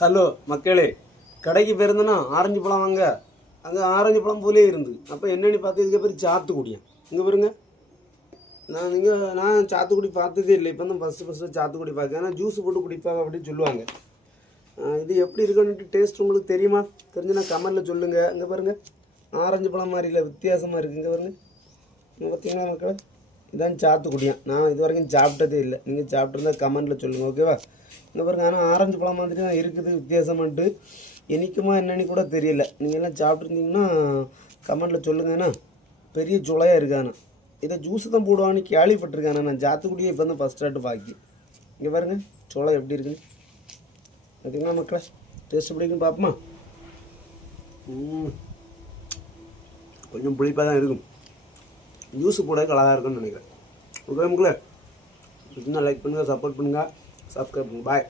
Hello மக்களே, கடைக்கு போயிருந்தேன்னா orange பழம் வாங்க. அங்கே ஆரஞ்சு பழம் போலே இருந்து. அப்போ என்னென்னு பார்த்ததுக்கு பேர் சாத்துக்குடியான். இங்கே பாருங்க, நான் சாத்துக்குடி பார்த்ததே இல்லை. இப்போ தான் ஃபஸ்ட்டு சாத்துக்குடி பார்த்தேன். ஆனால் ஜூஸ் போட்டு குடிப்பாங்க அப்படின்னு சொல்லுவாங்க. இது எப்படி இருக்குன்னு டேஸ்ட் உங்களுக்கு தெரியுமா? தெரிஞ்சுன்னா கமெண்டில் சொல்லுங்கள். இங்கே பாருங்கள், ஆரஞ்சு பழம் மாதிரி இல்லை, வித்தியாசமாக இருக்குது. இங்கே பாருங்கள், இங்கே பார்த்தீங்கன்னா மக்கள், இதான் சாத்துக்குடியான். நான் இது வரைக்கும் சாப்பிட்டதே இல்லை. நீங்கள் சாப்பிட்ருந்தா கமெண்டில் சொல்லுங்கள், ஓகேவா? இங்கே பாருங்கள், ஆனால் ஆரஞ்சு பழம் மாதிரி தான் இருக்குது, வித்தியாசமாட்டு. இனிக்குமா என்னன்னு கூட தெரியல. நீங்கள் எல்லாம் சாப்பிட்ருந்தீங்கன்னா கமெண்டில் சொல்லுங்கண்ணா. பெரிய சுளையாக இருக்காண்ணா. இதை ஜூஸு தான் போடுவான்னு கேள்விப்பட்டிருக்காண்ணா. நான் சாத்துக்குடியை இப்போ தான் ஃபஸ்ட் ஸ்டார்ட் பாக்கி. இங்கே பாருங்கள், சுளை எப்படி இருக்குன்னு பார்த்தீங்களா மக்களே? டேஸ்ட் எப்படி இருக்குன்னு பார்ப்போமா? கொஞ்சம் புளிப்பாக தான் இருக்கும். ஜூஸு போட கலராக இருக்குன்னு நினைக்கிறேன். ஓகே மக்களே, லைக் பண்ணுங்கள், சப்போர்ட் பண்ணுங்கள், சப்ஸ்கிரைப் பண்ணுங்கள். பாய்.